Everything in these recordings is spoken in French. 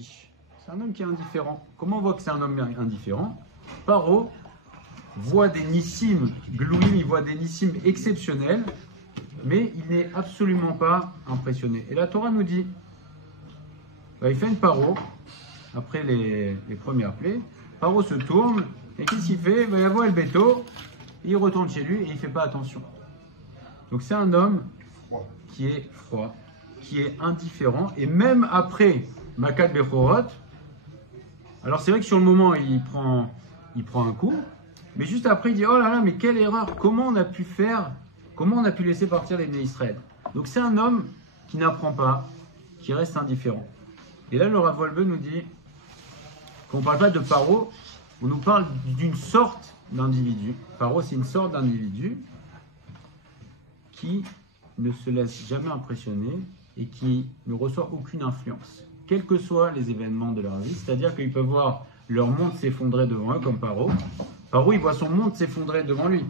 adish. C'est un homme qui est indifférent. Comment on voit que c'est un homme indifférent? Paro voit des nissim glouim, il voit des nissim exceptionnels, mais il n'est absolument pas impressionné. Et la Torah nous dit, il fait une Paro, après les premières plaies, Paro se tourne, et qu'est-ce qu'il fait? Il va y avoir le béto, il retourne chez lui et il ne fait pas attention. Donc c'est un homme qui est froid, qui est indifférent, et même après Makat Bechorot, alors c'est vrai que sur le moment il prend un coup, mais juste après il dit oh là là, mais quelle erreur, comment on a pu laisser partir les Bnei Israël. Donc c'est un homme qui n'apprend pas, qui reste indifférent. Et là le Rav Wolbe nous dit qu'on ne parle pas de Paro, on nous parle d'une sorte d'individu. Paro, c'est une sorte d'individu qui ne se laisse jamais impressionner et qui ne reçoit aucune influence, quels que soient les événements de leur vie. C'est-à-dire qu'ils peuvent voir leur monde s'effondrer devant eux, comme Paro. Paro, il voit son monde s'effondrer devant lui,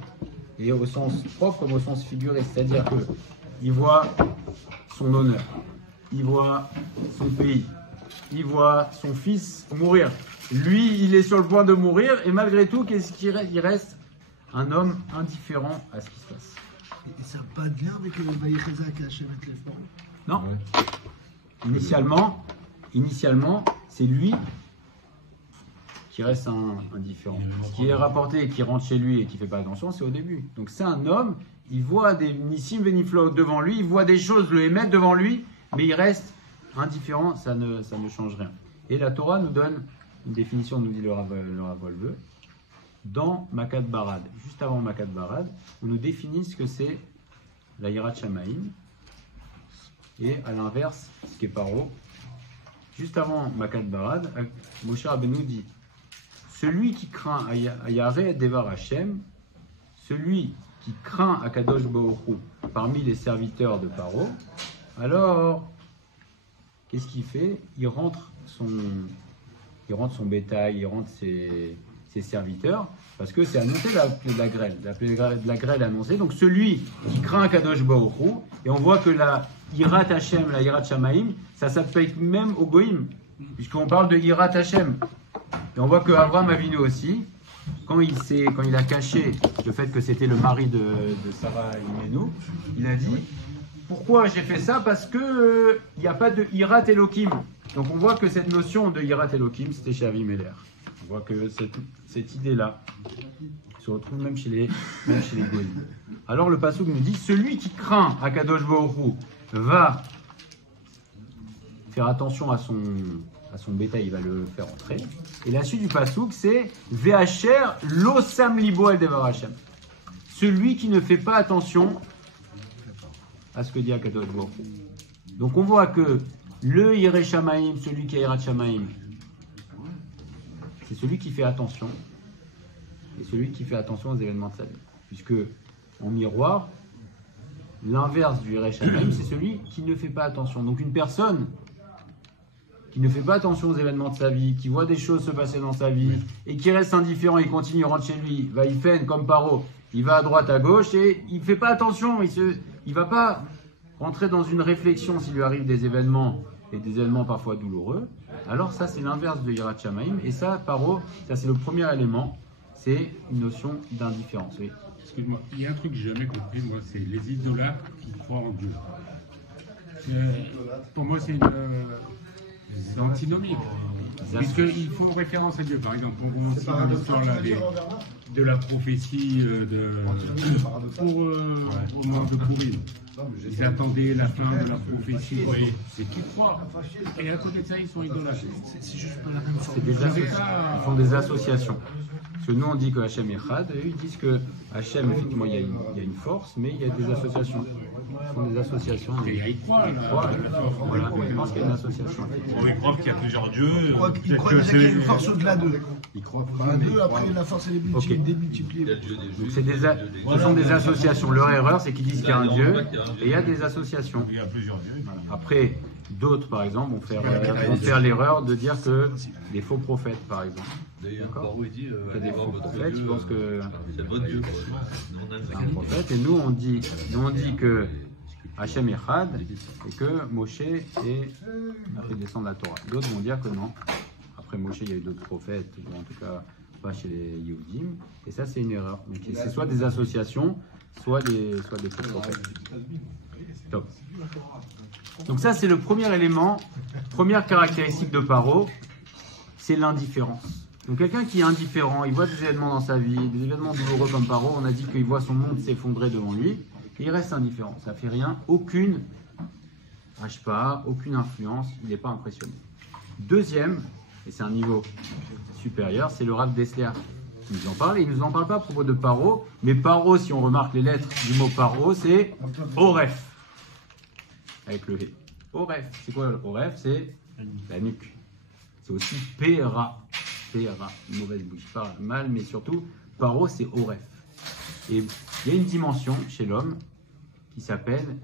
et au sens propre comme au sens figuré. C'est-à-dire qu'il voit son honneur, il voit son pays, il voit son fils mourir. Lui, il est sur le point de mourir, et malgré tout, qu'est-ce qu'il reste? Il reste un homme indifférent à ce qui se passe. Et ça n'a pas de lien avec le Vaïcheza qui a Hachem et les formes? Non. Initialement, c'est lui qui reste indifférent. Ce qui est rapporté et qui rentre chez lui et qui ne fait pas attention, c'est au début. Donc c'est un homme, il voit des nissim veniflot devant lui, il voit des choses le émettre devant lui, mais il reste indifférent, ça ne change rien. Et la Torah nous donne une définition, nous dit le Rav Wolbe, dans Makat Barad. Juste avant Makat Barad, on nous définit ce que c'est la Yirat Shamaim, et à l'inverse, ce qui est Paro. Juste avant Makat Barad, Moshe Rabbeinu dit celui qui craint Ayare Devar Hashem, celui qui craint Akadosh Baruch Hu parmi les serviteurs de Paro, alors qu'est-ce qu'il fait? Il rentre son bétail, il rentre ses serviteurs, parce que c'est annoncé la plaie de la grêle. La plaie de la grêle est annoncée. Donc celui qui craint Kadosh Baruch Hu, et on voit que la Yirat Hashem, la Yirat Shamaim, ça s'applique même au Goïm, puisqu'on parle de Yirat Hashem. Et on voit que Abraham Avinu aussi, quand il a caché le fait que c'était le mari de Sarah Imenu, il a dit pourquoi j'ai fait ça? Parce que il n'y a pas de Yirat Elohim. Donc on voit que cette notion de Yirat Elohim, c'était chez Avimelech. On voit que cette idée-là se retrouve même chez les Goïm. Alors le passouk nous dit celui qui craint Akadosh Baruch Hu va faire attention à son bétail, il va le faire entrer. Et la suite du passouk, c'est Ve'asher lo sam libo el devar Hashem. Celui qui ne fait pas attention à ce que dit Akadosh Baruch Hu. Donc on voit que le Yireh Shamaim, celui qui a Yirat Shamaim, c'est celui qui fait attention, et celui qui fait attention aux événements de sa vie. Puisque, en miroir, l'inverse du Yireh Shamaim, c'est celui qui ne fait pas attention. Donc une personne qui ne fait pas attention aux événements de sa vie, qui voit des choses se passer dans sa vie, et qui reste indifférent, il continue, il rentre chez lui, va y faire comme Paro, il va à droite, à gauche, et il ne fait pas attention, il ne va pas rentrer dans une réflexion s'il lui arrive des événements, et des événements parfois douloureux. Alors ça, c'est l'inverse de Yirat Shamaim, et ça, Paro, ça c'est le premier élément, c'est une notion d'indifférence. Oui. Excuse-moi, il y a un truc que j'ai jamais compris, moi, c'est les idolâtres qui croient en Dieu. Pour moi, c'est antinomique. Puisqu'ils font référence à Dieu. Par exemple, on voit l'histoire là, de la prophétie au moment de Pourim. Ils attendaient la fin de la prophétie. C'est qu'ils croient. Et à côté de ça, ils sont idolâtres. C'est juste pas la même chose. Ils font des associations. Parce que nous, on dit que Hachem est Chad, et eux, ils disent que Hachem, effectivement, il y a une force, mais il y a des associations. Ils font des associations. Ils croient, voilà, je pense qu'il y a une association. Ils croient qu'il y a plusieurs dieux. Ils croient qu'il y a une force au-delà d'eux. Ils croient pas deux, après la force elle est démultipliée. Donc ce sont des associations. Leur erreur, c'est qu'ils disent qu'il y a un dieu, et il y a des associations. Il y a plusieurs dieux. Après, d'autres, par exemple, vont faire l'erreur de dire que des faux prophètes, par exemple. D'ailleurs, Paro il dit il y a des faux prophètes, je pense que c'est votre Dieu. c'est un prophète. Et nous on dit que Hachem Echad et que Moshe a fait descendre la Torah. D'autres vont dire que non. Après Moshe, il y a eu d'autres prophètes, ou en tout cas pas chez les Yehudim. Et ça, c'est une erreur. Donc, c'est soit des associations, soit des faux prophètes. Top. Donc ça, c'est le premier élément, première caractéristique de Paro, c'est l'indifférence. Donc quelqu'un qui est indifférent, il voit des événements dans sa vie, des événements douloureux comme Paro, on a dit qu'il voit son monde s'effondrer devant lui, et il reste indifférent. Ça fait rien, aucune pas, aucune influence, il n'est pas impressionné. Deuxième, et c'est un niveau supérieur, c'est le Rav Dessler qui nous en parle. Et il ne nous en parle pas à propos de Paro, mais Paro, si on remarque les lettres du mot Paro, c'est Oref, avec le V. Oref, c'est quoi Oref? C'est la nuque. C'est aussi Péra. Péra, une mauvaise bouche, pas mal, mais surtout, Paro, c'est Oref. Et il y a une dimension chez l'homme qui s'appelle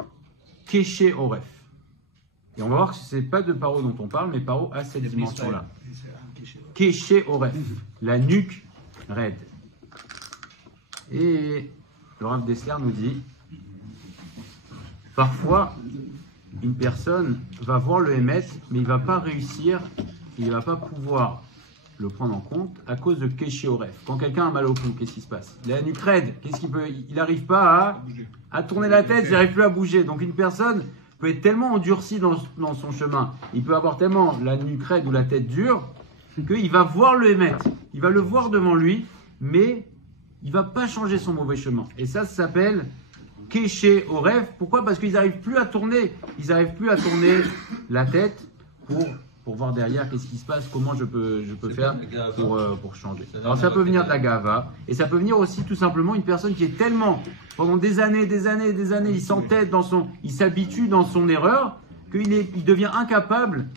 Kéché Oref. Et on va voir que ce n'est pas de Paro dont on parle, mais Paro a cette dimension-là. Kéché Oref, la nuque raide. Et le Rav Dessler nous dit, parfois, une personne va voir le Hémet, mais il ne va pas réussir, il ne va pas pouvoir le prendre en compte à cause de Kéché Oref. Quand quelqu'un a mal au cou, qu'est-ce qui se passe? Il a la nuque raide, qu'est-ce qu'il peut? Il n'arrive pas à tourner la tête, il n'arrive plus à bouger. Donc une personne peut être tellement endurcie dans son chemin, il peut avoir tellement la nuque raide ou la tête dure, qu'il va voir le Hémet, il va le voir devant lui, mais il ne va pas changer son mauvais chemin. Et ça s'appelle Kéché Oref. Pourquoi? Parce qu'ils n'arrivent plus à tourner. Ils n'arrivent plus à tourner la tête pour voir derrière qu'est-ce qui se passe, comment je peux faire pour changer. Alors ça peut venir de la gava, et ça peut venir aussi tout simplement une personne qui est tellement, pendant des années, il s'entête il s'habitue dans son erreur, qu'il devient incapable,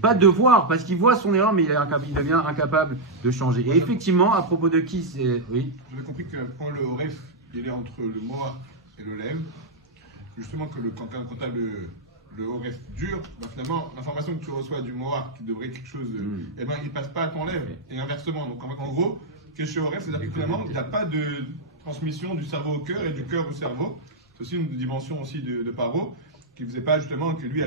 pas de voir, parce qu'il voit son erreur, mais il devient incapable de changer. Et effectivement, à propos de qui c'est... Oui. J'avais compris que quand le Oref, il est entre le Moa et le Lev, justement que quand tu as le Oref dur, bah finalement, l'information que tu reçois du Moa, qui devrait être quelque chose, eh ben, il ne passe pas à ton Lev, et inversement. Donc en gros, Kéché Oref, c'est-à-dire que finalement, il n'y a pas de transmission du cerveau au cœur et du cœur au cerveau. C'est aussi une dimension aussi de Paro, qui ne faisait pas justement que lui il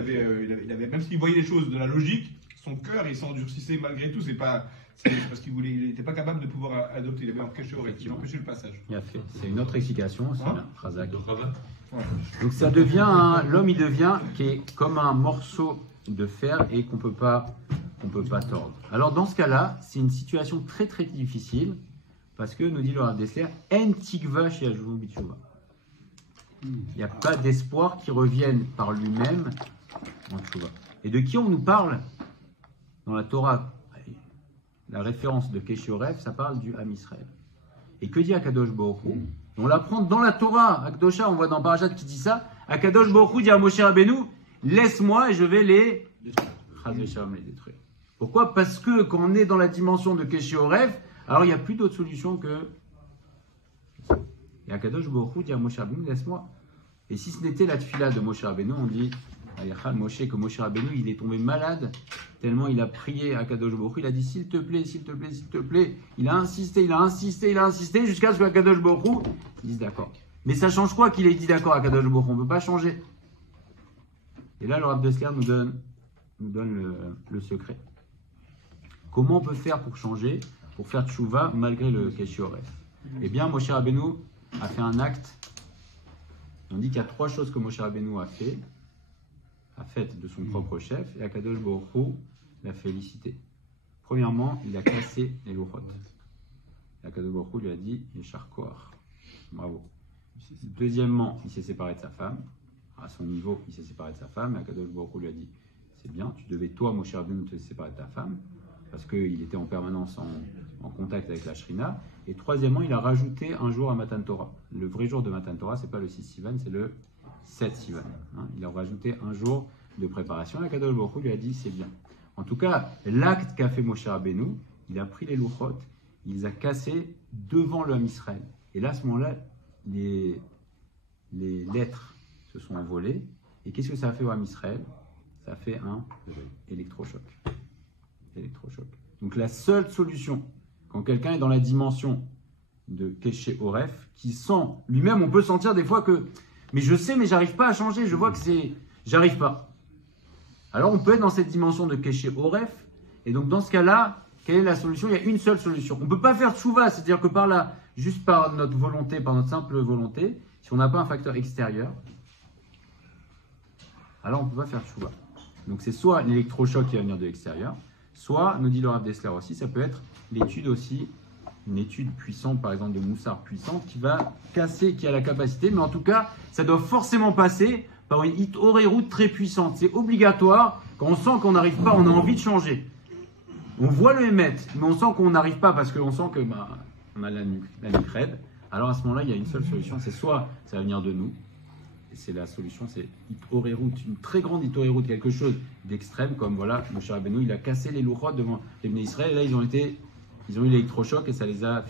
avait, même s'il voyait les choses de la logique, son cœur il s'endurcissait malgré tout. C'est parce qu'il n'était pas capable de pouvoir adopter. Il avait empêché le passage. Il a fait. C'est une autre explication, c'est un Razak. Ouais. Donc ça devient l'homme il devient qui est comme un morceau de fer et qu'on peut pas tordre. Alors dans ce cas-là, c'est une situation très très difficile parce que nous dit le Rav Dessler, en tikva chez Ajou Bitshuva. Il n'y a pas d'espoir qui revienne par lui-même en Tchouva. Et de qui on nous parle dans la Torah? La référence de Kéché Oref, ça parle du Ham Israël. Et que dit Akadosh Baruch Hu? On l'apprend dans la Torah. Akdosha, on voit dans Parashat qui dit ça. Akadosh Baruch Hu dit à Moshe Rabbeinu, laisse-moi et je vais les détruire. Pourquoi? Parce que quand on est dans la dimension de Kéché Oref, alors il n'y a plus d'autre solution que... Et Akadosh Baruch Hu dit à Moshe Rabbeinu, laisse-moi. Et si ce n'était la tefila de Moshe Rabbeinu, on dit que Moshe Rabbeinu, il est tombé malade, tellement il a prié à Akadosh Baruch Hu, il a dit s'il te plaît, s'il te plaît, s'il te plaît. Il a insisté, jusqu'à ce que Akadosh Baruch Hu dise d'accord. Mais ça change quoi qu'il ait dit d'accord à Akadosh Baruch Hu? On ne peut pas changer. Et là, le Rav Dessler nous donne le secret. Comment on peut faire pour changer, pour faire tchouva malgré le Kéché Oref? Eh bien, Moshe Rabbeinu a fait un acte. On dit qu'il y a 3 choses que Moshe Rabbeinu a fait de son propre chef, et Akadosh Baruch Hu l'a félicité. Premièrement, il a cassé les louchot. Akadosh Baruch Hu lui a dit Yeshar Koach. Bravo. Deuxièmement, il s'est séparé de sa femme. À son niveau, il s'est séparé de sa femme, et Akadosh Baruch Hu lui a dit c'est bien, tu devais toi, Moshe Rabbeinu, te séparer de ta femme, parce qu'il était en permanence en contact avec la Shrina. Et troisièmement, il a rajouté un jour à Matan Torah. Le vrai jour de Matan Torah, ce n'est pas le 6 Sivan, c'est le 7 Sivan. Il a rajouté un jour de préparation. Et Akadosh Baruch Hu lui a dit, c'est bien. En tout cas, l'acte qu'a fait Moshe Rabbeinu, il a pris les louchot, il les a cassés devant le Ham Israël. Et là, à ce moment-là, les lettres se sont envolées. Et qu'est-ce que ça a fait au Ham Israël? Ça a fait un électrochoc. Donc la seule solution, quand quelqu'un est dans la dimension de Kéché Oref, qui sent, lui-même on peut sentir des fois que mais je sais, mais j'arrive pas à changer. Je vois que j'arrive pas. Alors on peut être dans cette dimension de Keshe Oref. Et donc dans ce cas-là, quelle est la solution? Il y a une seule solution. On ne peut pas faire tchouva, c'est-à-dire que par là, juste par notre volonté, par notre simple volonté, si on n'a pas un facteur extérieur, alors on ne peut pas faire tchouva. Donc c'est soit l'électrochoc qui va venir de l'extérieur, soit, nous dit le Rav Dessler aussi, ça peut être l'étude aussi, une étude puissante, par exemple de Moussard puissante, qui va casser, qui a la capacité, mais en tout cas, ça doit forcément passer par une hit-oré-route très puissante. C'est obligatoire, quand on sent qu'on n'arrive pas, on a envie de changer. On voit le émettre, mais on sent qu'on n'arrive pas parce qu'on sent que on a la nuque raide. Alors à ce moment-là, il y a une seule solution, c'est soit ça va venir de nous, et c'est la solution, c'est hit-oré-route, une très grande hit-oré-route, quelque chose d'extrême, comme voilà, Moshe Rabbeinu, il a cassé les louchot devant les Bnei Israël, et là ils ont eu l'électrochoc et ça les a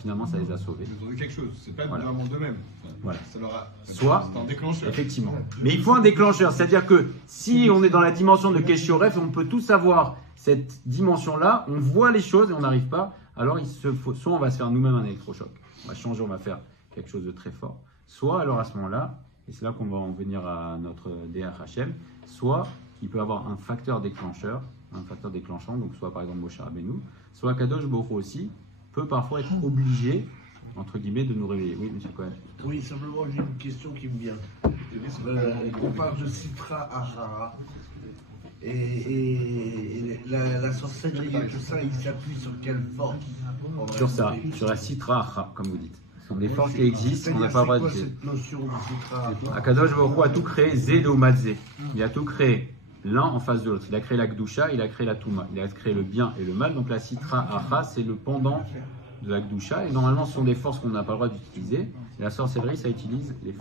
sauvés. Ils ont eu quelque chose, c'est pas Voilà. vraiment d'eux-mêmes. Voilà. Ça leur a... Soit, c'est un déclencheur. effectivement. Mais il faut un déclencheur, c'est-à-dire que si on est dans la dimension de Keshe Oref, on peut tous avoir cette dimension-là, on voit les choses et on n'arrive pas, alors soit on va se faire nous-mêmes un électrochoc, on va changer, on va faire quelque chose de très fort, soit alors à ce moment-là, et c'est là qu'on va en venir à notre DRHM, soit il peut avoir un facteur déclencheur, donc soit par exemple Moshe Rabbeinu, soit Kadosh Baruch Hu aussi, peut parfois être obligé, entre guillemets, de nous réveiller. Oui, monsieur Cohen. Oui, simplement, j'ai une question qui me vient. On parle de Sitra Ahara. Et la sorcellerie et tout ça, il s'appuie sur quelle force? Sur ça, sur la Sitra Acha, comme vous dites. Ce sont des forces qui existent, on n'a pas le droit de dire. Cette notion de Sitra Ahara? Akadosh Baruch Hu a tout créé, Zé de Mazé. Il a tout créé l'un en face de l'autre. Il a créé la Gdusha, il a créé la Touma. Il a créé le bien et le mal. Donc la Sitra Acha, c'est le pendant de la Gdusha. Et normalement, ce sont des forces qu'on n'a pas le droit d'utiliser. Et la sorcellerie, ça utilise les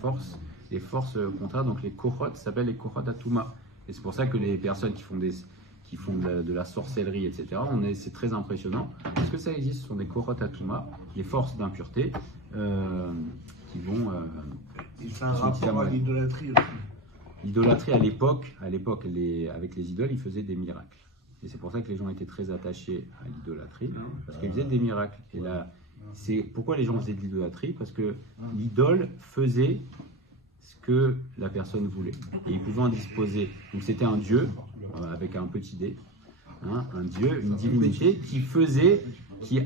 forces contraires. Donc les Kochot, ça s'appelle les Kochot Atuma. Et c'est pour ça que les personnes qui font de la sorcellerie, etc., c'est très impressionnant. Parce que ça existe, ce sont des Kochot Atuma, des forces d'impureté qui vont... Et c'est un rapport à l'idolâtrie aussi. L'idolâtrie à l'époque, avec les idoles, ils faisaient des miracles. Et c'est pour ça que les gens étaient très attachés à l'idolâtrie, parce qu'ils faisaient des miracles. Et là, c'est pourquoi les gens faisaient de l'idolâtrie, parce que l'idole faisait ce que la personne voulait. Et ils pouvaient en disposer. Donc c'était un dieu, avec un petit dé, un dieu, une divinité, qui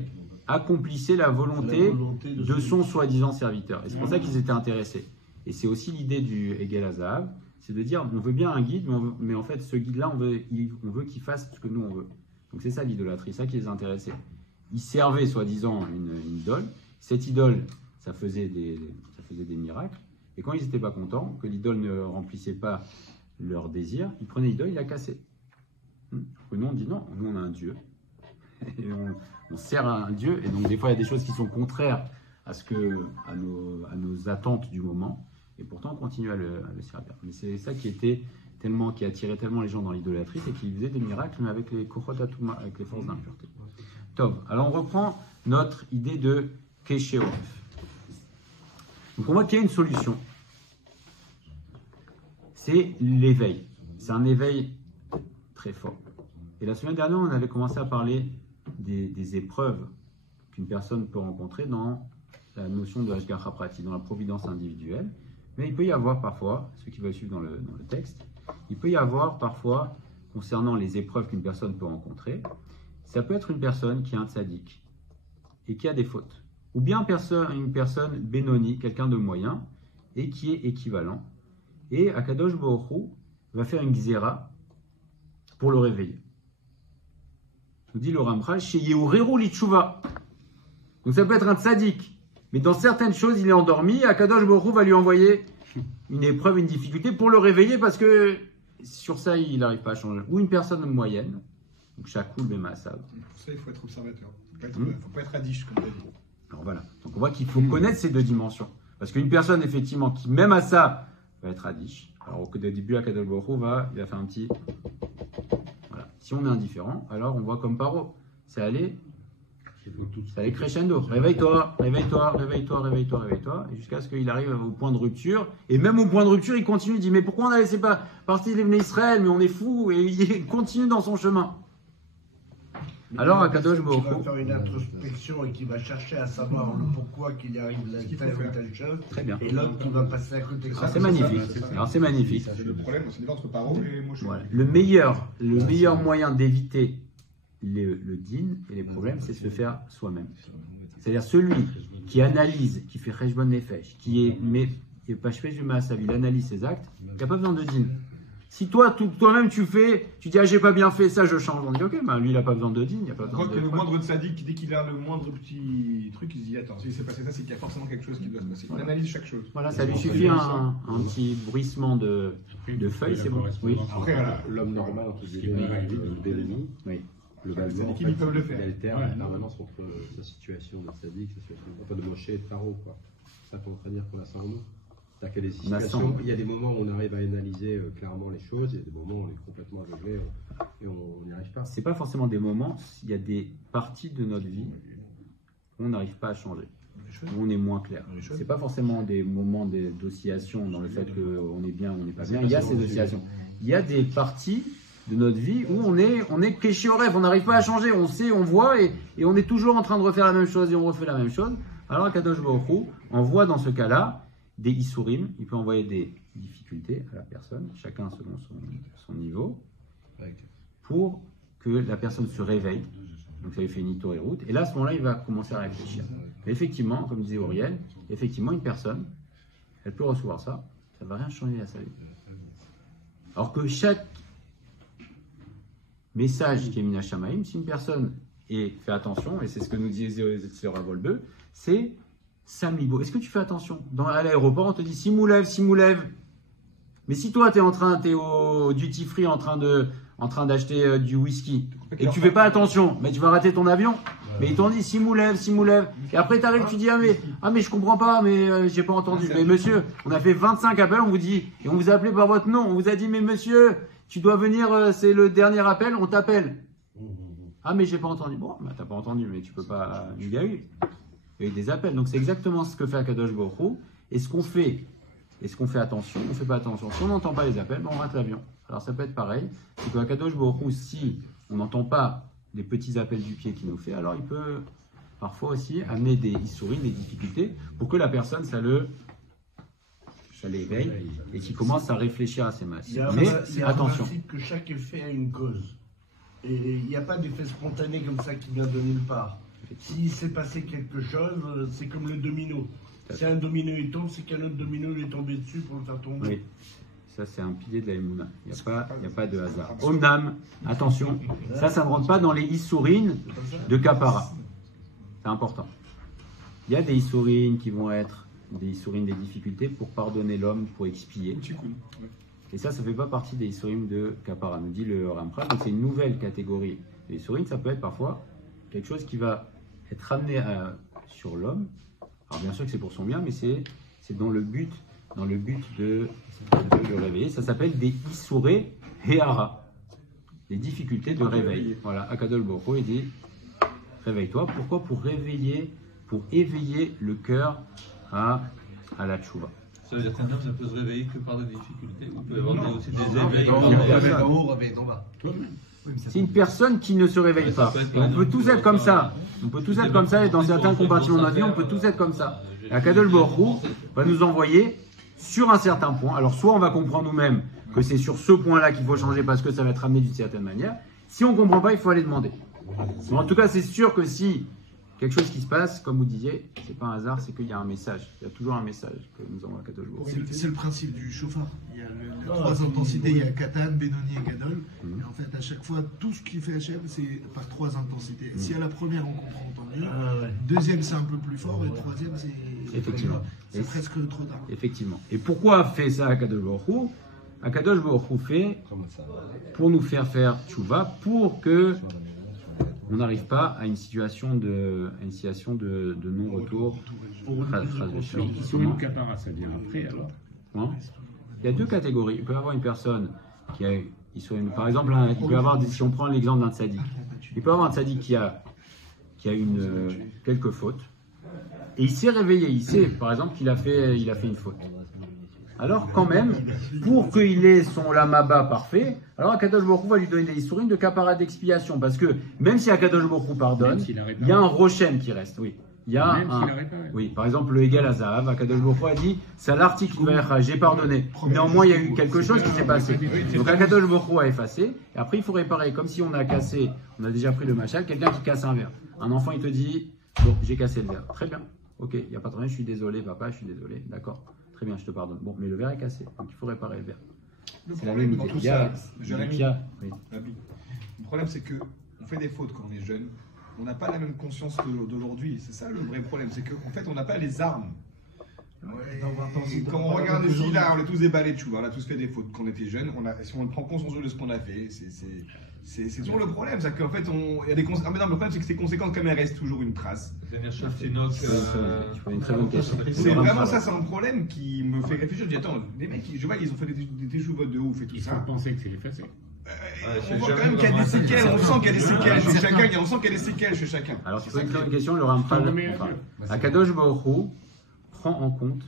accomplissait la volonté de son soi-disant serviteur. Et c'est pour ça qu'ils étaient intéressés. Et c'est aussi l'idée du Hegel Hazahav, c'est de dire, on veut bien un guide, mais en fait, ce guide-là, on veut qu'il fasse ce que nous, on veut. Donc c'est ça l'idolâtrie, ça qui les intéressait. Ils servaient, soi-disant, une idole. Cette idole, ça faisait des miracles. Et quand ils n'étaient pas contents, que l'idole ne remplissait pas leur désir, ils prenaient l'idole, ils la cassaient. Et nous, on dit non, nous, on a un Dieu. Et on sert à un Dieu. Et donc, des fois, il y a des choses qui sont contraires à nos attentes du moment. Et pourtant, on continue à le servir. Mais c'est ça qui attirait tellement les gens dans l'idolâtrie, c'est qu'ils faisaient des miracles, mais avec les Kochot Atuma, avec les forces d'impureté. Top. Alors, on reprend notre idée de Keshe Oref. Donc, on voit qu'il y a une solution. C'est l'éveil. C'est un éveil très fort. Et la semaine dernière, on avait commencé à parler des épreuves qu'une personne peut rencontrer dans la notion de Hashgacha Prati, dans la providence individuelle. Mais il peut y avoir parfois, ceux qui veulent suivre dans le texte, il peut y avoir parfois, concernant les épreuves qu'une personne peut rencontrer, ça peut être une personne qui est un tzaddik et qui a des fautes. Ou bien une personne bénoni, quelqu'un de moyen, et qui est équivalent. Et Akadosh Baruch Hu va faire une gzera pour le réveiller. Nous dit le Ramchal, chez Yehureru Litchouva. Donc ça peut être un tzaddik. Mais dans certaines choses, il est endormi, Akadosh Baruch Hu va lui envoyer une épreuve, une difficulté pour le réveiller parce que sur ça, il n'arrive pas à changer. Ou une personne moyenne, donc Shakoul Bemasav. Pour ça, il faut être observateur. Il ne faut pas être radiche, comme tu as dit. Alors voilà. Donc on voit qu'il faut connaître ces deux dimensions. Parce qu'une personne, effectivement, qui même à ça, va être radiche. Alors au début, Akadosh Baruch Hu il va faire un petit... Voilà. Si on est indifférent, alors on voit comme Paro. C'est aller... Ça allait crescendo. Réveille-toi, réveille-toi, réveille-toi, réveille-toi, réveille-toi. Et jusqu'à ce qu'il arrive au point de rupture. Et même au point de rupture, il continue. Il dit, mais pourquoi on a laissé pas partir les Bnei Israël? Mais on est fou. Et il continue dans son chemin. Alors, Akadosh Qui Baruch va Hu, faire une introspection et qui va chercher à savoir le pourquoi qu'il arrive telle ou telle chose. très bien. Et l'autre qui va passer à côté. Alors, c'est magnifique. Alors, c'est magnifique. C'est le problème, c'est entre Paro et Moshe. Voilà. Le meilleur moyen d'éviter le din et les problèmes, c'est de se faire soi-même. C'est-à-dire celui qui analyse, qui fait Cheshbon Nefesh, qui il analyse ses actes, il n'y a pas besoin de din. Si toi-même tu dis ah j'ai pas bien fait ça, je change, on dit ok, ben lui il n'a pas besoin de din, il n'y a pas Je besoin crois de. que le moindre tzaddik, dès qu'il a le moindre petit truc, il se dit attends, s'il s'est passé ça, c'est qu'il y a forcément quelque chose qui doit se passer. Il analyse chaque chose. Voilà, ça lui suffit un petit bruissement de feuilles, c'est bon. Oui. Après, voilà. L'homme normal, entre guillemets, d'ennemi, Oui. globalement, en Qui fait, peuvent le faire. il alterne la permanence entre sa situation de Sadiq, enfin de Moshe et de Pharaon, quoi. Ça peut dire qu'on a ça en nous. C'est-à-dire qu'il y a des situations, il y a des moments où on arrive à analyser clairement les choses, il y a des moments où on est complètement aveuglé et on n'y arrive pas. C'est pas forcément des moments, il y a des parties de notre vie où on n'arrive pas à changer, où on est moins clair. C'est pas forcément des moments d'oscillation dans le fait qu'on est bien ou on n'est pas bien. Il y a ces oscillations. Il y a des parties de notre vie où on est kéché au rêve, on n'arrive pas à changer, on sait, on voit et on est toujours en train de refaire la même chose et on refait la même chose. Alors Kadosh Baruch Hu envoie dans ce cas-là des issourim, il peut envoyer des difficultés à la personne, chacun selon son niveau, pour que la personne se réveille. Donc ça lui fait une itorérut. Et là, à ce moment-là, il va commencer à réfléchir. Mais effectivement, comme disait Auriel, effectivement, une personne, elle peut recevoir ça, ça ne va rien changer à sa vie. Alors que chaque message qui est Mina Shamaim, si une personne fait attention, et c'est ce que nous disait Sœur Volbeu, c'est Samibo. Est-ce que tu fais attention? À l'aéroport, on te dit Simoulev. Mais si toi, tu es au duty free en train d'acheter du whisky, et que tu fais pas attention, mais tu vas rater ton avion. Mais ils t'ont dit Simoulev. Et après, tu arrives, tu dis ah mais je comprends pas, mais j'ai pas entendu. Mais monsieur, on a fait 25 appels, on vous dit, et on vous a appelé par votre nom. On vous a dit, mais monsieur, tu dois venir, c'est le dernier appel, on t'appelle. Ah mais j'ai pas entendu. Bon, bah, t'as pas entendu, mais tu peux pas. Il y a eu des appels. Donc c'est exactement ce que fait Akadosh Baruch Hu. Est-ce qu'on fait attention? On fait pas attention. Si on n'entend pas les appels, ben on rate l'avion. Alors ça peut être pareil. C'est que Akadosh Baruch Hu, si on n'entend pas les petits appels du pied qu'il nous fait, alors il peut parfois aussi amener des issourim, des difficultés, pour que la personne, ça l'éveille et qu'il commence à réfléchir à ses masses. Mais attention. Un principe que chaque effet a une cause. Et il n'y a pas d'effet spontané comme ça qui vient de nulle part. S'il s'est passé quelque chose, c'est comme le domino. Si un domino il tombe, c'est qu'un autre domino lui est tombé dessus pour le faire tomber. Oui. Ça, c'est un pilier de la Emouna. Il n'y a pas de hasard. Omnam, attention, ça ne rentre pas dans les issourines de Kapara. C'est important. Il y a des issourines qui vont être des issourines des difficultés pour pardonner l'homme, pour expier. Et ça ne fait pas partie des issourines de Kapara, nous dit le Rampral. Donc c'est une nouvelle catégorie. Les issourines, ça peut être parfois quelque chose qui va être ramené sur l'homme. Alors bien sûr que c'est pour son bien, mais c'est dans le but de le réveiller. Ça s'appelle des Issouré Héara, les difficultés de réveil. Voilà, Akadosh Baruch Hu, il dit réveille-toi. Pourquoi? Pour éveiller le cœur à la tchouva. Ça veut dire qu'un homme ne peut se réveiller que par des difficultés, ou peut y avoir aussi des éveils. C'est une personne qui ne se réveille pas. Et on peut tous être comme ça. On peut tous être comme ça, et dans certains compartiments de notre vie, on peut tous être comme ça. Et Akadosh Baruch Hu va nous envoyer sur un certain point. Alors, soit on va comprendre nous-mêmes que c'est sur ce point-là qu'il faut changer parce que ça va être amené d'une certaine manière. Si on ne comprend pas, il faut aller demander. Mais en tout cas, c'est sûr que si quelque chose qui se passe, comme vous disiez, c'est pas un hasard, c'est qu'il y a un message. Il y a toujours un message que nous envoie Akadosh Baruch Hu. C'est le principe du chauffard. Il y a les trois intensités, il y a Katan, Benoni et Gadol. Et en fait, à chaque fois, tout ce qui fait Hachem, c'est par trois intensités. Si à la première, on comprend, tant mieux. Deuxième, c'est un peu plus fort. Et troisième, c'est presque trop tard. Effectivement. Et pourquoi fait ça Akadosh Baruch Hu? Akadosh Baruch Hu fait pour nous faire tchouva, pour que on n'arrive pas à une situation de non-retour. Issourine Kapara, ça vient après alors. Hein? Il y a deux catégories. Il peut y avoir une personne qui a par exemple, il peut y avoir, si on prend l'exemple d'un tzaddik, il peut y avoir un tzaddik qui a quelques fautes, et il s'est réveillé, il sait par exemple qu'il a fait une faute. alors quand même, pour qu'il ait son lamaba parfait, alors Akadosh Baruch Hu va lui donner des historiques de capara d'expiation, parce que même si Akadosh Baruch Hu pardonne, il y a un rochem qui reste, oui. Il y a oui, par exemple, le Egel Azahav, Akadosh Baruch Hu a dit, c'est l'article j'ai pardonné. Néanmoins, il y a eu quelque chose qui s'est passé. Donc Akadosh Baruch Hu a effacé, et après il faut réparer, comme si on a cassé, on a déjà pris le machal, quelqu'un qui casse un verre. Un enfant, il te dit, bon, j'ai cassé le verre. Très bien. Ok, il n'y a pas de problème, je suis désolé, papa, je suis désolé. D'accord. Très bien, je te pardonne. Bon, mais le verre est cassé, donc il faut réparer le verre. C'est la même dans tout ça, Jérémy, le problème, c'est qu'on fait des fautes quand on est jeune. On n'a pas la même conscience d'aujourd'hui. C'est ça le vrai problème, c'est qu'en fait, on n'a pas les armes. Quand on regarde ici, là, on est tous déballés, tu vois, on a tous fait des fautes quand on était jeunes. Si on prend conscience de ce qu'on a fait, c'est toujours le problème. C'est qu'en fait, il y a des conséquences. Mais non, le problème, c'est que ces conséquences, comme elles restent toujours une trace. C'est une très bonne question. C'est vraiment ça, c'est un problème qui me fait réfléchir. Je dis, attends, les mecs, je vois, ils ont fait des choux de ouf et tout ça. Il faut penser que c'est effacé. On voit quand même qu'il y a des séquelles, on sent qu'il y a des séquelles chez chacun, on sent qu'il y a des séquelles chez chacun. Alors, c'est une très bonne question, le Ramchal. Akadosh Baruch Hu prend en compte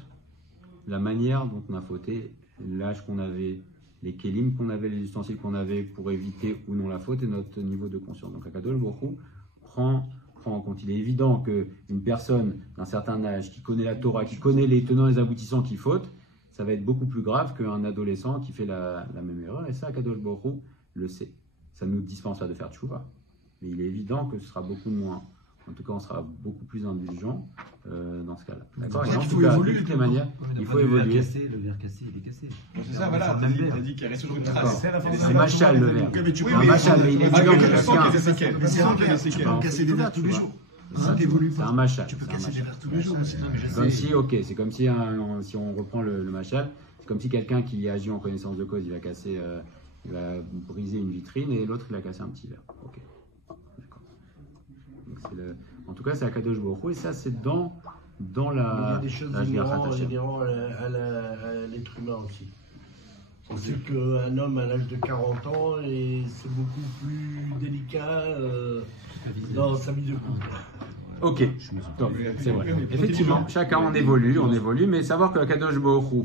la manière dont on a fauté, l'âge qu'on avait, les kélim qu'on avait, les ustensiles qu'on avait pour éviter ou non la faute et notre niveau de conscience. Donc Akadosh Baruch Hu prend en compte. Il est évident qu'une personne d'un certain âge qui connaît la Torah, qui connaît les tenants et les aboutissants qui faute, ça va être beaucoup plus grave qu'un adolescent qui fait la même erreur. Et ça, Akadosh Baruch Hu le sait. Ça nous dispense pas de faire tchouva. Mais il est évident que ce sera beaucoup moins. En tout cas, on sera beaucoup plus indulgent dans ce cas-là. D'accord. Et en tout cas, de toutes les manières, il faut évoluer. Le verre cassé, il est cassé. C'est ça, voilà. T'as dit qu'il reste toujours une trace. C'est machal le verre. Oui, un machal, mais il est évident que tu peux casser des verres tous les jours. C'est un machal. Tu peux casser des verres tous les jours. Comme si, ok, c'est comme si, si on reprend le machal, c'est comme si quelqu'un qui agit en connaissance de cause, il va casser, il va briser une vitrine et l'autre, il va casser un petit verre. Ok. En tout cas, c'est Akadosh Baruch Hu et ça, c'est dans la. Il y a des choses inhérentes à l'être humain aussi. On sait qu'un homme à l'âge de 40 ans, et c'est beaucoup plus délicat dans sa vie de couple. Ok, donc, c'est vrai. Effectivement, chacun on évolue, mais savoir que Akadosh Baruch Hu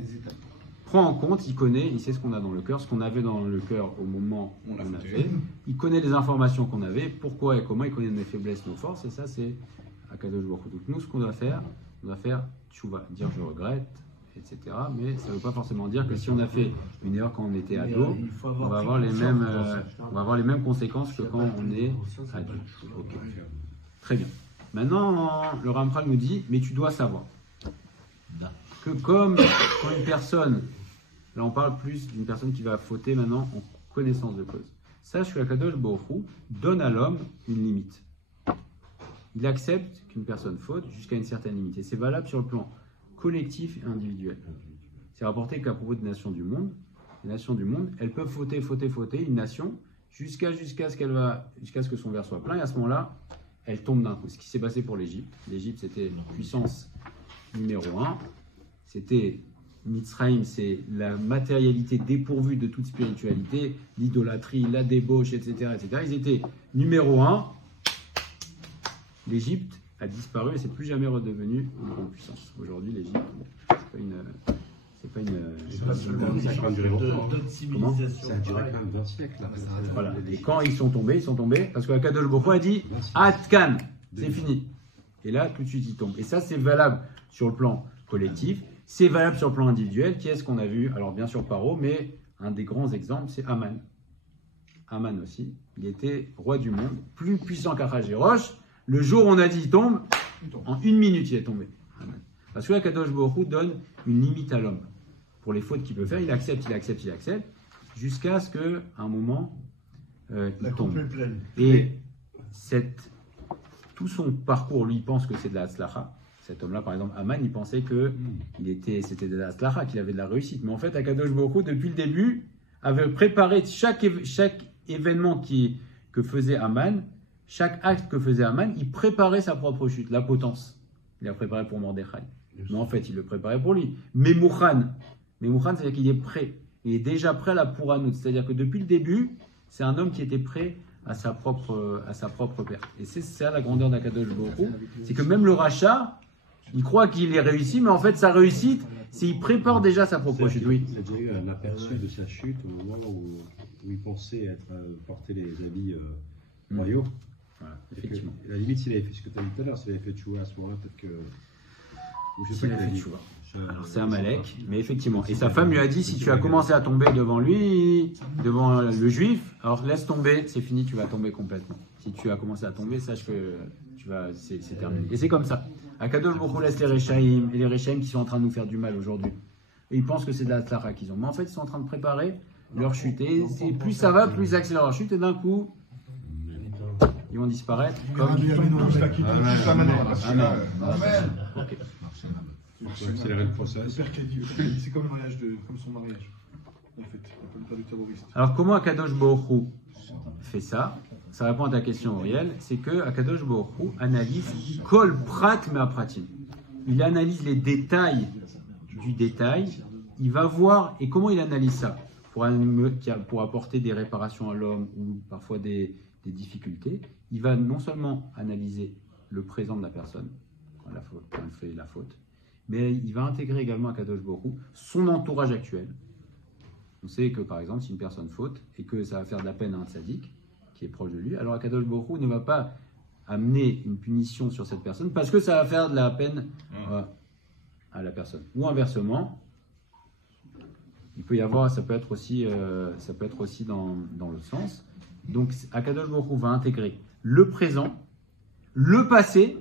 prend en compte, il connaît, il sait ce qu'on a dans le cœur, ce qu'on avait dans le cœur au moment où on l'a fait. Il connaît les informations qu'on avait, pourquoi et comment, il connaît nos faiblesses, nos forces, et ça c'est Akadosh Baruch Hu. Donc nous, ce qu'on doit faire tchouva, dire je regrette, etc. Mais ça ne veut pas forcément dire que si on a fait une erreur quand on était ado, on va avoir les mêmes conséquences que quand on est adulte. Okay. Très bien. Maintenant, le Ramchal nous dit, mais tu dois savoir que comme quand une personne, là on parle plus d'une personne qui va fauter maintenant en connaissance de cause. Sache que Akadosh Baruch Hu donne à l'homme une limite. Il accepte qu'une personne faute jusqu'à une certaine limite. Et c'est valable sur le plan collectif et individuel. C'est rapporté qu'à propos des nations du monde, les nations du monde, elles peuvent fauter une nation jusqu'à ce que son verre soit plein. Et à ce moment-là, elle tombe d'un coup. Ce qui s'est passé pour l'Égypte. L'Égypte, c'était puissance numéro 1. C'était Mitzrayim, c'est la matérialité dépourvue de toute spiritualité, l'idolâtrie, la débauche, etc., etc. Ils étaient numéro 1. L'Égypte a disparu et c'est plus jamais redevenu une grande puissance. Aujourd'hui, l'Égypte, c'est pas une d'autres civilisations. Ça a duré quand même 20 siècles. Voilà. Et quand ils sont tombés parce que Akadosh Baruch Hu a dit Atkan, c'est fini. Et là, tout de suite, ils tombent. Et ça, c'est valable sur le plan collectif, c'est valable sur le plan individuel. Qui est-ce qu'on a vu? Alors, bien sûr, Paro, mais un des grands exemples, c'est Aman. Aman aussi, il était roi du monde, plus puissant qu'Achashverosh. Le jour où on a dit il tombe, en 1 minute il est tombé. Parce que Akadosh Baruch Hu donne une limite à l'homme. Pour les fautes qu'il peut faire, il accepte, jusqu'à ce qu'à un moment, il tombe. Et tout son parcours, lui, il pense que c'est de la Hatzlacha. Cet homme-là, par exemple, Aman, il pensait que c'était de la Hatzlacha, qu'il avait de la réussite. Mais en fait, Akadosh Baruch Hu, depuis le début, avait préparé chaque événement que faisait Aman. Chaque acte que faisait Aman, il préparait sa propre chute, la potence. Il l'a préparé pour Mordechai. Mais en fait, il le préparait pour lui. Mais Mouchan, c'est-à-dire qu'il est prêt. Il est déjà prêt à la Pouranout. C'est-à-dire que depuis le début, c'est un homme qui était prêt à sa propre perte. Et c'est ça la grandeur d'Akadosh Baruch Hu. C'est que même le rachat, Il croit qu'il est réussi, mais en fait, sa réussite, c'est qu'il prépare déjà sa propre chute. Oui. Il a déjà eu un aperçu de sa chute au moment où il pensait porter les habits royaux. Voilà, effectivement. À la limite, s'il avait fait ce que tu as dit tout à l'heure, s'il avait fait Tchouva à ce moment-là, peut-être que. Ou je sais pas, il a fait Tchouva. Alors c'est un Malek, mais effectivement. Et sa femme lui a dit, si tu as commencé à tomber devant lui, devant le juif, alors laisse tomber, c'est fini, tu vas tomber complètement. Si tu as commencé à tomber, sache que c'est terminé. Et c'est comme ça. Akadosh Baruch Hu laisse les Réchaïm, et les Réchaïm qui sont en train de nous faire du mal aujourd'hui. Et ils pensent que c'est de la tzara qu'ils ont. Mais en fait, ils sont en train de préparer leur chute. Et plus ça va, plus ils accélèrent leur chute. Et d'un coup, ils vont disparaître. Comme... Accélérer le process. C'est comme le mariage, comme son mariage, en fait, comme pas de terroriste. Alors comment Akadosh Baruch Hu fait ça? Ça répond à ta question, Auriel. C'est que Akadosh Baruch Hu analyse kol prat me'apratim. Il analyse les détails du détail. Il va voir, et comment il analyse ça pour apporter des réparations à l'homme ou parfois des difficultés. Il va non seulement analyser le présent de la personne quand elle fait la faute, mais il va intégrer également à Kadosh Baruch Hu son entourage actuel. On sait que par exemple, si une personne faute et que ça va faire de la peine à un tzaddik qui est proche de lui, alors Kadosh Baruch Hu ne va pas amener une punition sur cette personne parce que ça va faire de la peine à la personne. Ou inversement, il peut y avoir, ça peut être aussi dans le sens. Donc Kadosh Baruch Hu va intégrer le présent, le passé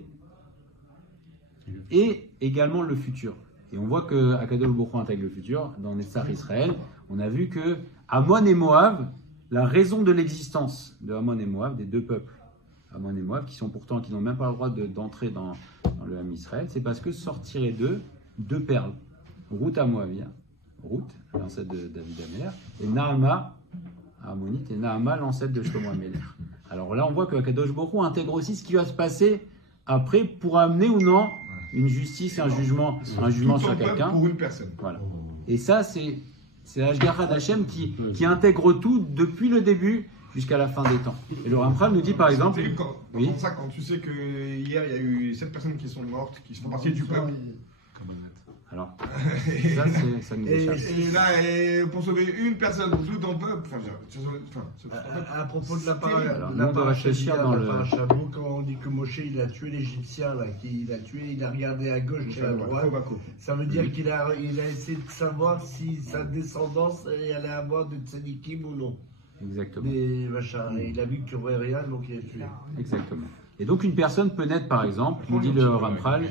et également le futur. Et on voit que Akadosh Baruch Hu intègre le futur. Dans Netzach Israël, on a vu que Ammon et Moab, la raison de l'existence de Ammon et Moab, des deux peuples, Ammon et Moab, qui n'ont même pas le droit d'entrer dans le Ham Israël, c'est parce que sortiraient d'eux deux perles. Ruth à Moabia, Ruth, l'ancêtre de David Améler, et Naama, Ammonite, et Naama, l'ancêtre de Shlomo Améler. Alors là, on voit que Akadosh Baruch Hu intègre aussi ce qui va se passer après pour amener ou non une justice et un jugement sur quelqu'un. Pour une personne. Voilà. Et ça, c'est l'Ashgacha d'Hachem qui intègre tout depuis le début jusqu'à la fin des temps. Et le Ramchal nous dit par exemple... Quand tu sais que hier, il y a eu 7 personnes qui sont mortes, qui font partie du peuple. Alors, ça nous échappe. Et là, pour sauver une personne, tout dans le peuple, à propos de la paracha, quand on dit que Moshe il a tué l'Égyptien, il a regardé à gauche et à droite, ça veut dire qu'il a essayé de savoir si sa descendance allait avoir de tzadikim ou non. Exactement. Et il a vu qu'il n'y aurait rien, donc il a tué. Exactement. Et donc une personne peut naître, par exemple, nous dit le Ramchal,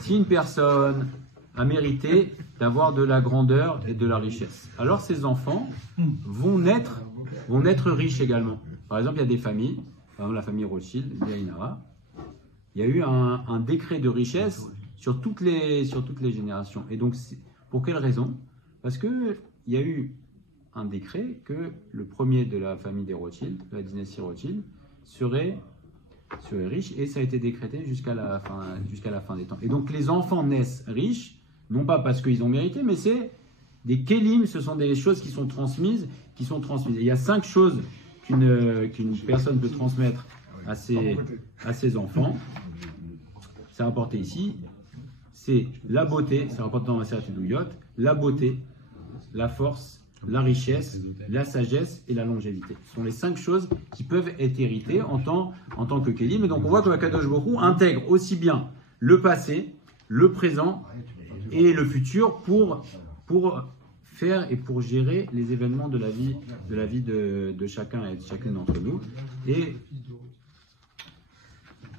si une personne a mérité d'avoir de la grandeur et de la richesse, alors ces enfants vont naître riches également. Par exemple, il y a des familles, par exemple la famille Rothschild, Yainara, il y a eu un décret de richesse sur toutes les générations. Et donc, pour quelle raison? Parce qu'il y a eu un décret que le premier de la famille des Rothschild, de la dynastie Rothschild, serait riche, et ça a été décrété jusqu'à la fin des temps. Et donc les enfants naissent riches, non pas parce qu'ils ont mérité, mais c'est des kélim, ce sont des choses qui sont transmises. Et il y a 5 choses qu'une personne peut transmettre à ses enfants. C'est rapporté ici. C'est la beauté, c'est rapporté dans la Maseret Douyot, la beauté, la force, la richesse, la sagesse et la longévité. Ce sont les 5 choses qui peuvent être héritées en tant que kélim. Et donc on voit que Akadosh Baruch Hu intègre aussi bien le passé, le présent et le futur pour faire et pour gérer les événements de la vie de chacun et de chacune d'entre nous. Et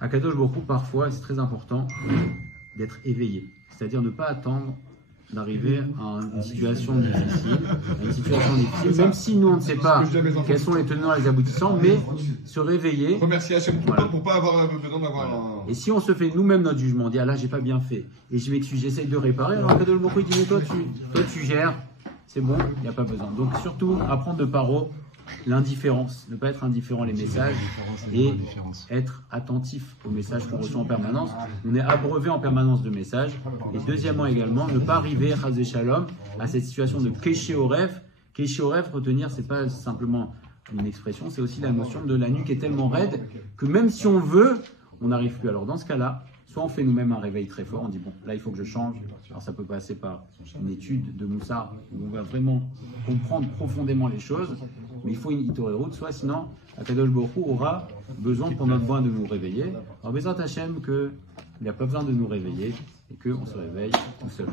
Akadosh Baruch Hu, parfois, c'est très important d'être éveillé, c'est-à-dire ne pas attendre d'arriver à une situation difficile, même si nous on ne sait pas quels sont les tenants et les aboutissants, mais se réveiller. Remercier Hachem tout le temps pour pas avoir besoin d'avoir. Et si on se fait nous-mêmes notre jugement, on dit ah là j'ai pas bien fait et je m'excuse, j'essaye de réparer, alors Akadosh Baruch Hu dit mais toi tu gères, c'est bon, il n'y a pas besoin. Donc surtout apprendre de paro l'indifférence, ne pas être indifférent les messages et être attentif aux messages qu'on reçoit en permanence. On est abreuvé en permanence de messages. Et deuxièmement également, ne pas arriver, Chazé Shalom, à cette situation de Kéché au rêve. Kéché au rêve, retenir, c'est pas simplement une expression, c'est aussi la notion de la nuque est tellement raide que même si on veut, on n'arrive plus. Alors dans ce cas-là, soit on fait nous-mêmes un réveil très fort, on dit bon, là il faut que je change. Alors ça peut passer par une étude de Moussar, où on va vraiment comprendre profondément les choses, mais il faut une Hitorerut, soit sinon, Akadosh Baruch Hu aura besoin pour notre besoin de nous réveiller. Alors Bezrat Hashem qu'il n'y a pas besoin de nous réveiller, et qu'on se réveille tout seul.